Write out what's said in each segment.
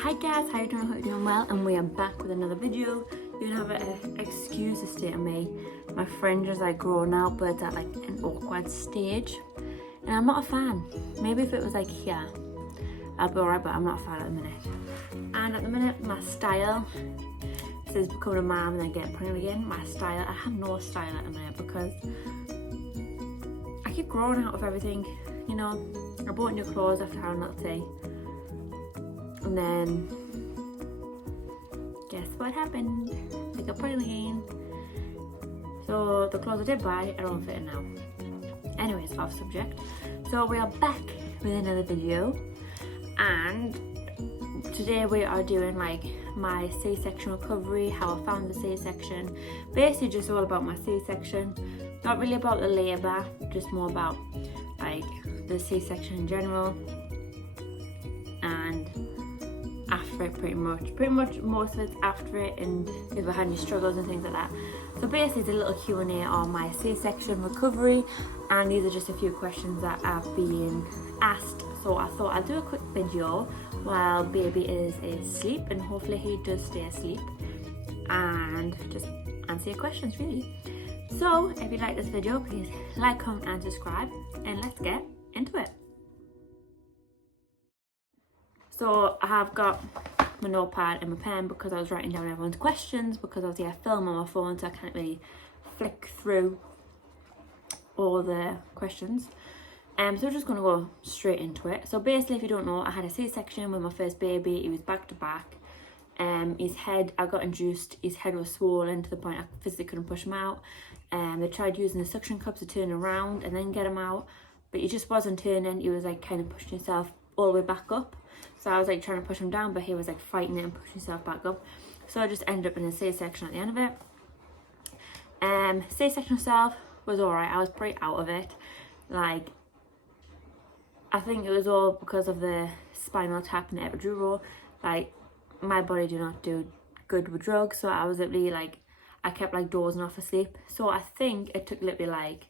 Hi guys, how you doing? I hope you're doing well, and we are back with another video. You're gonna have an excuse to stay to me. My friend is like growing out, but it's at like an awkward stage, and I'm not a fan. Maybe if it was like here, I'd be alright, but I'm not a fan at the minute. And at the minute, my style says becoming a mom and then getting pregnant again. My style, I have no style at the minute because I keep growing out of everything. You know, I bought new clothes after having a little tea. And then, guess what happened? I got pregnant again. So the clothes I did buy, I don't fit in now. Anyways, off subject. So we are back with another video. And today we are doing like my C-section recovery, how I found the C-section. Basically just all about my C-section. Not really about the labour, just more about like the C-section in general. And after it pretty much most of it's after it, and if I had any struggles and things like that. So basically it's a little Q&A on my C-section recovery, and these are just a few questions that have been asked. So I thought I'd do a quick video while baby is asleep, and hopefully he does stay asleep, and just answer your questions really. So if you like this video, please like, comment and subscribe, and let's get into it. So I have got my notepad and my pen because I was writing down everyone's questions, because obviously I film on my phone, so I can't really flick through all the questions. So we're just going to go straight into it. So basically, if you don't know, I had a C-section with my first baby. He was back to back. His head, I got induced, his head was swollen to the point I physically couldn't push him out. They tried using the suction cups to turn around and then get him out, but he just wasn't turning. He was like kind of pushing himself all the way back up. So I was like trying to push him down, but he was like fighting it and pushing himself back up. So I just ended up in a C-section at the end of it. C-section itself was alright. I was pretty out of it. Like, I think it was all because of the spinal tap and the epidural. Like, my body do not do good with drugs, so I was literally like, I kept like dozing off asleep. So I think it took literally like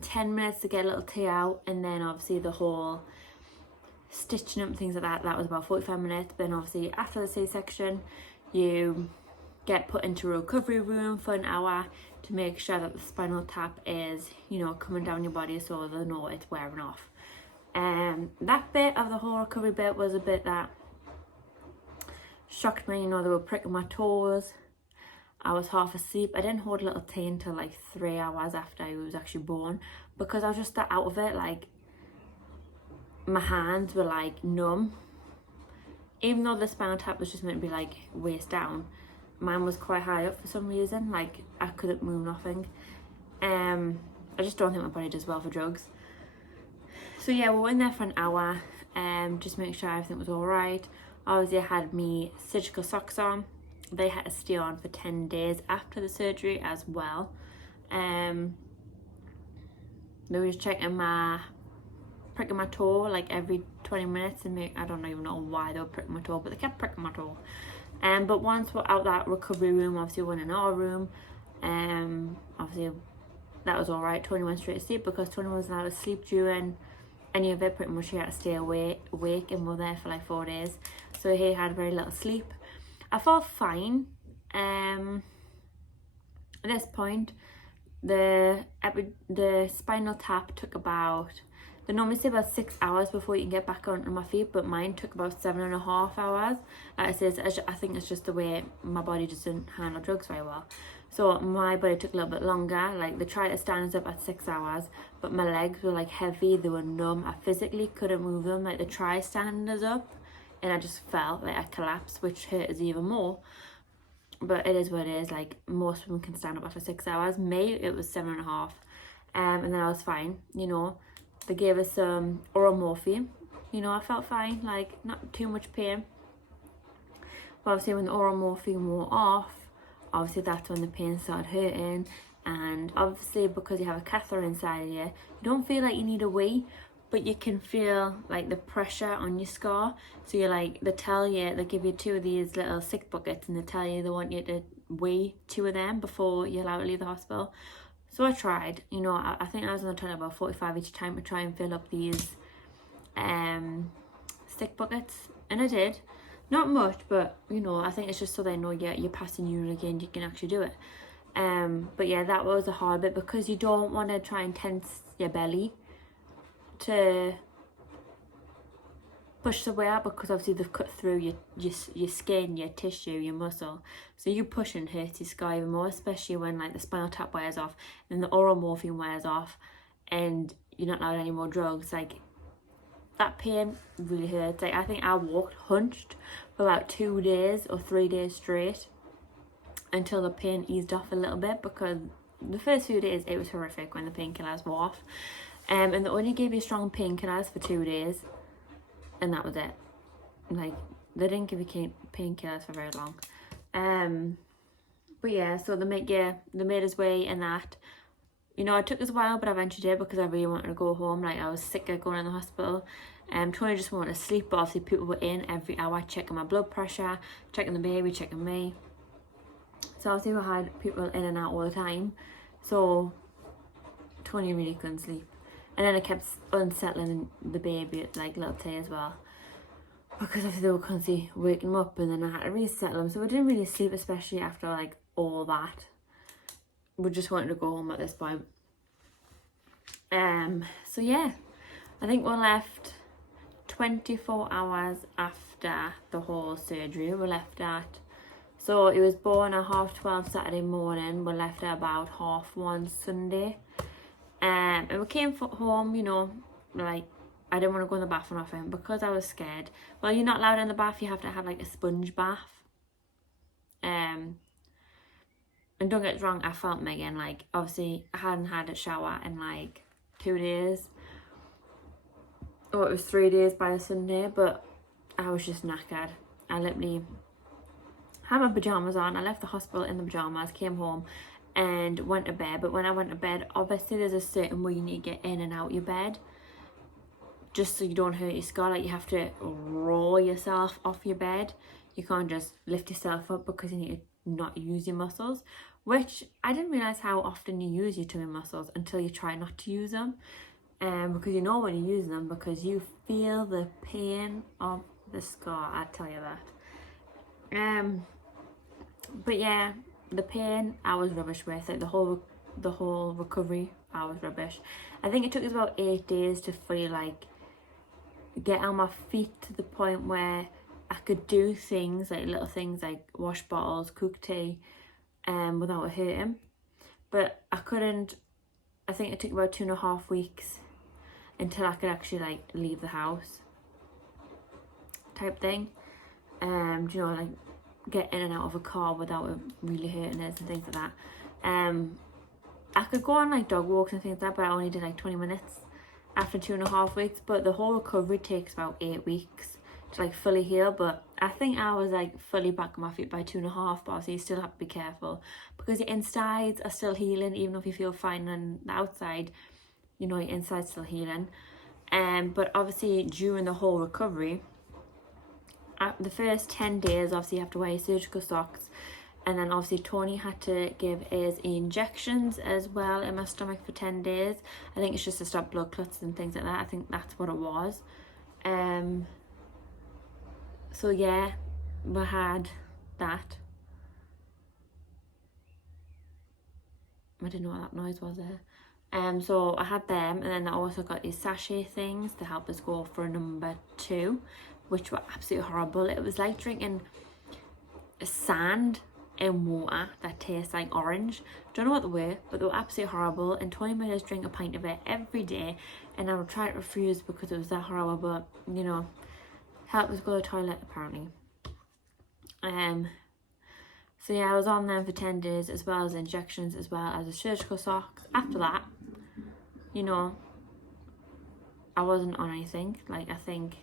10 minutes to get a little tea out, and then obviously the whole stitching up and things like that, that was about 45 minutes. Then obviously after the C-section, you get put into a recovery room for an hour to make sure that the spinal tap is, you know, coming down your body so they know it's wearing off. That bit of the whole recovery bit was a bit that shocked me. You know, they were pricking my toes. I was half asleep. I didn't hold a little tea until like 3 hours after I was actually born, because I was just that out of it. Like, my hands were like numb, even though the spinal tap was just meant to be like waist down. Mine was quite high up for some reason. Like, I couldn't move nothing. I just don't think my body does well for drugs. So yeah, we were in there for an hour, just make sure everything was all right. Obviously I had me surgical socks on. They had to stay on for 10 days after the surgery as well. They were just pricking my toe like every 20 minutes, and I don't even know why they were pricking my toe, but they kept pricking my toe. But once we're out that recovery room, obviously we went in our room. Obviously that was all right. Tony went straight to sleep because Tony wasn't allowed to sleep during any of it. Pretty much he had to stay awake, and we were there for like 4 days, so he had very little sleep. I felt fine. At this point, the spinal tap took about, they normally say about 6 hours before you can get back on my feet, but mine took about 7.5 hours. Like I said, I think it's just the way my body doesn't handle drugs very well. So my body took a little bit longer. Like, they tried to stand us up at 6 hours, but my legs were like heavy, they were numb. I physically couldn't move them. Like, they tried standing us up, and I just felt like I collapsed, which hurt us even more. But it is what it is. Like, most women can stand up after 6 hours. Me, it was 7.5. And then I was fine, you know. They gave us some oral morphine. You know, I felt fine, like not too much pain. But obviously when the oral morphine wore off, obviously that's when the pain started hurting. And obviously because you have a catheter inside of you, you don't feel like you need a wee, but you can feel like the pressure on your scar. So you're like, they give you 2 of these little sick buckets, and they tell you they want you to wee 2 of them before you're allowed to leave the hospital. So I tried, you know, I think I was on the toilet about 45 each time to try and fill up these stick buckets, and I did. Not much, but you know, I think it's just so they know you're passing uni again, you can actually do it. But yeah, that was a hard bit because you don't want to try and tense your belly to push the way out, because obviously they've cut through your skin, your tissue, your muscle. So you pushing hurts your scar even more, especially when like the spinal tap wears off and the oral morphine wears off and you're not allowed any more drugs. Like, that pain really hurts. Like, I think I walked hunched for about 2 days or 3 days straight until the pain eased off a little bit, because the first few days it was horrific when the painkillers were off. And they only gave you strong painkillers for 2 days, and that was it. Like, they didn't give you painkillers for very long. But yeah, so they made us wait and that. You know, it took us a while, but I eventually did because I really wanted to go home. Like, I was sick of going in the hospital. Tony just wanted to sleep, but obviously people were in every hour checking my blood pressure, checking the baby, checking me. So obviously we had people in and out all the time. So Tony really couldn't sleep. And then I kept unsettling the baby, like little Tay as well, because obviously they were constantly waking him up, and then I had to resettle him. So we didn't really sleep, especially after like all that. We just wanted to go home at this point. So yeah, I think we left 24 hours after the whole surgery. We left at, so it was born at 12:30 Saturday morning. We left at about 1:30 Sunday. And we came home, you know, like, I didn't want to go in the bath or nothing because I was scared. Well, you're not allowed in the bath, you have to have like a sponge bath. And don't get me wrong, I felt Megan, like, obviously I hadn't had a shower in like 2 days. Or it was 3 days by the Sunday, but I was just knackered. I literally had my pyjamas on. I left the hospital in the pyjamas, came home and went to bed. But when I went to bed, obviously there's a certain way you need to get in and out your bed, just so you don't hurt your skull. Like, you have to roll yourself off your bed. You can't just lift yourself up, because you need to not use your muscles, which I didn't realise how often you use your tummy muscles until you try not to use them. Because you know when you use them, because you feel the pain of the scar, I tell you that. But yeah, the pain I was rubbish with. Like, the whole recovery, I was rubbish. I think it took us about 8 days to fully like get on my feet to the point where I could do things, like little things like wash bottles, cook tea, without it hurting. But I couldn't. I think it took about 2.5 weeks until I could actually like leave the house, type thing. You know, like, get in and out of a car without it really hurting us and things like that. I could go on like dog walks and things like that, but I only did like 20 minutes after 2.5 weeks. But the whole recovery takes about 8 weeks to like fully heal. But I think I was like fully back on my feet by 2.5. But obviously you still have to be careful, because your insides are still healing. Even if you feel fine on the outside, you know, your inside's still healing. But obviously during the whole recovery, the first 10 days, obviously you have to wear surgical socks, and then obviously Tony had to give his injections as well in my stomach for 10 days. I think it's just to stop blood clots and things like that. I think that's what it was. So yeah, we had that. I didn't know what that noise was there. So I had them, and then I also got these sachet things to help us go for number 2, which were absolutely horrible. It was like drinking sand in water that tastes like orange. Don't know what they were, but they were absolutely horrible. And Tony made us drink a pint of it every day, and I would try to refuse because it was that horrible. But you know, help us go to the toilet apparently. So yeah, I was on them for 10 days, as well as injections, as well as a surgical sock. After that, you know, I wasn't on anything. Like, I think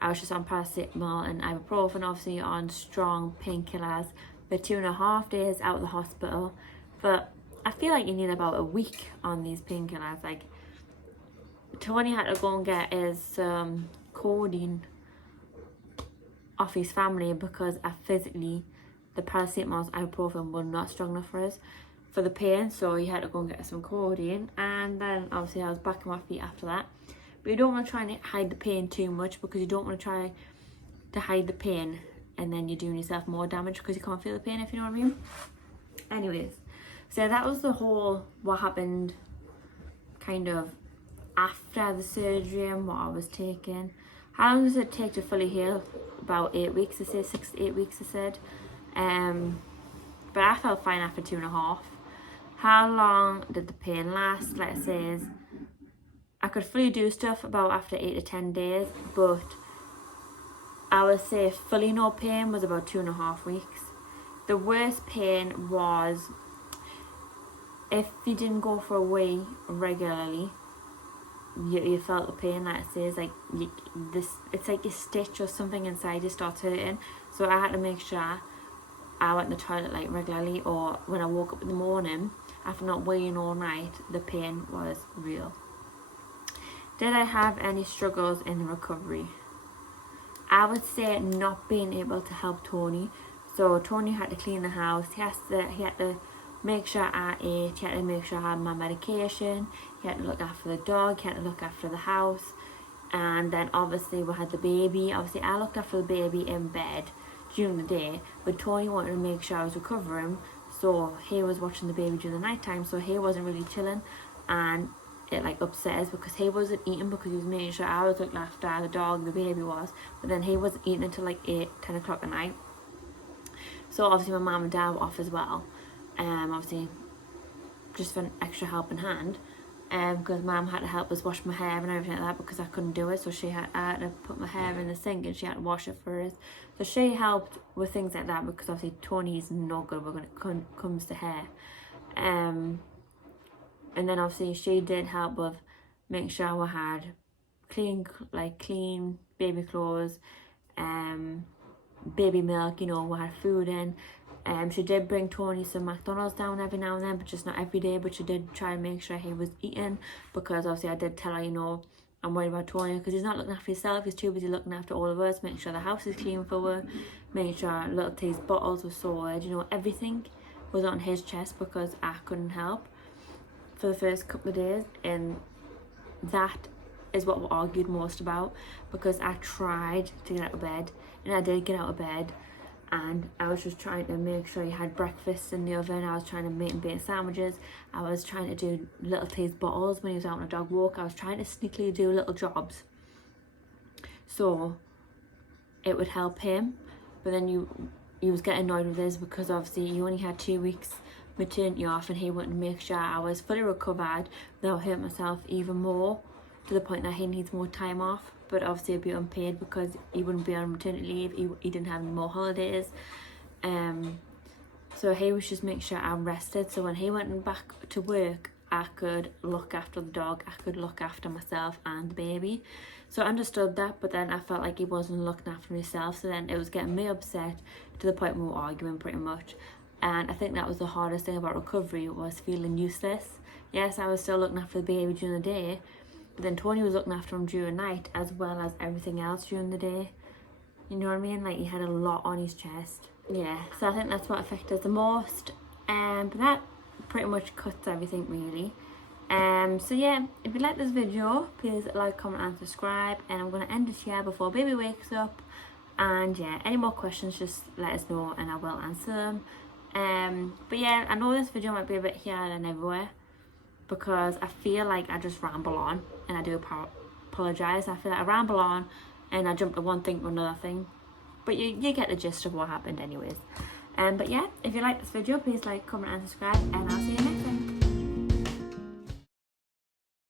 I was just on paracetamol and ibuprofen, obviously on strong painkillers for 2.5 days out of the hospital. But I feel like you need about a week on these painkillers. Like, Tony had to go and get his codeine off his family, because the paracetamol, ibuprofen were not strong enough for us for the pain. So he had to go and get some codeine, and then obviously I was back on my feet after that. But you don't want to try and hide the pain too much, because you don't want to try to hide the pain, and then you're doing yourself more damage because you can't feel the pain, if you know what I mean. Anyways, so that was the whole what happened kind of after the surgery and what I was taking. How long does it take to fully heal? About 8 weeks, I say, 6 to 8 weeks, I said. But I felt fine after 2.5. How long did the pain last? Like I says, I could fully do stuff about after 8 to 10 days, but I would say fully no pain was about 2.5 weeks. The worst pain was if you didn't go for a wee regularly, you felt the pain. Like it says, like it's like your stitch or something inside you starts hurting. So I had to make sure I went to the toilet like regularly, or when I woke up in the morning after not weeing all night, the pain was real. Did I have any struggles in the recovery? I would say not being able to help Tony. So Tony had to clean the house. He had to make sure I ate. He had to make sure I had my medication. He had to look after the dog. He had to look after the house. And then obviously we had the baby. Obviously I looked after the baby in bed during the day, but Tony wanted to make sure I was recovering, so he was watching the baby during the night time, so he wasn't really chilling, and it like upset us because he wasn't eating because he was making sure I was looking after the dog, the baby was, but then he wasn't eating until like 8-10 o'clock at night. So obviously my mum and dad were off as well, obviously just for an extra helping hand, because mum had to help us wash my hair and everything like that because I couldn't do it, so I had to put my hair in the sink and she had to wash it for us. So she helped with things like that because obviously Tony's not good when it comes to hair. And then obviously she did help with making sure we had clean baby clothes, baby milk, you know, we had food in. She did bring Tony some McDonald's down every now and then, but just not every day, but she did try to make sure he was eating, because obviously I did tell her, you know, I'm worried about Tony because he's not looking after himself, he's too busy looking after all of us, making sure the house is clean for her, making sure little T's bottles were sorted, you know, everything was on his chest because I couldn't help for the first couple of days. And that is what we argued most about, because I tried to get out of bed, and I did get out of bed, and I was just trying to make sure he had breakfast in the oven. I was trying to make him bacon sandwiches. I was trying to do little T's bottles when he was out on a dog walk. I was trying to sneakily do little jobs so it would help him. But then you was getting annoyed with this because obviously you only had 2 weeks maternity off, and he wanted to make sure I was fully recovered without hurting myself even more, to the point that he needs more time off, but obviously it'd be unpaid because he wouldn't be on maternity leave, he didn't have any more holidays. So he was just making sure I rested, so when he went back to work I could look after the dog, I could look after myself and the baby. So I understood that, but then I felt like he wasn't looking after himself, so then it was getting me upset to the point we were arguing pretty much. And I think that was the hardest thing about recovery, was feeling useless. Yes, I was still looking after the baby during the day, but then Tony was looking after him during the night as well as everything else during the day. You know what I mean? Like, he had a lot on his chest. Yeah, so I think that's what affected us the most. But that pretty much cuts everything really. So yeah, if you like this video, please like, comment and subscribe, and I'm going to end it here before baby wakes up. And yeah, any more questions, just let us know and I will answer them. But yeah, I know this video might be a bit here and everywhere because I feel like I just ramble on, and I do apologise. I feel like I ramble on and I jump to one thing to another thing, but you get the gist of what happened anyways. But yeah, if you like this video, please like, comment and subscribe, and I'll see you next time.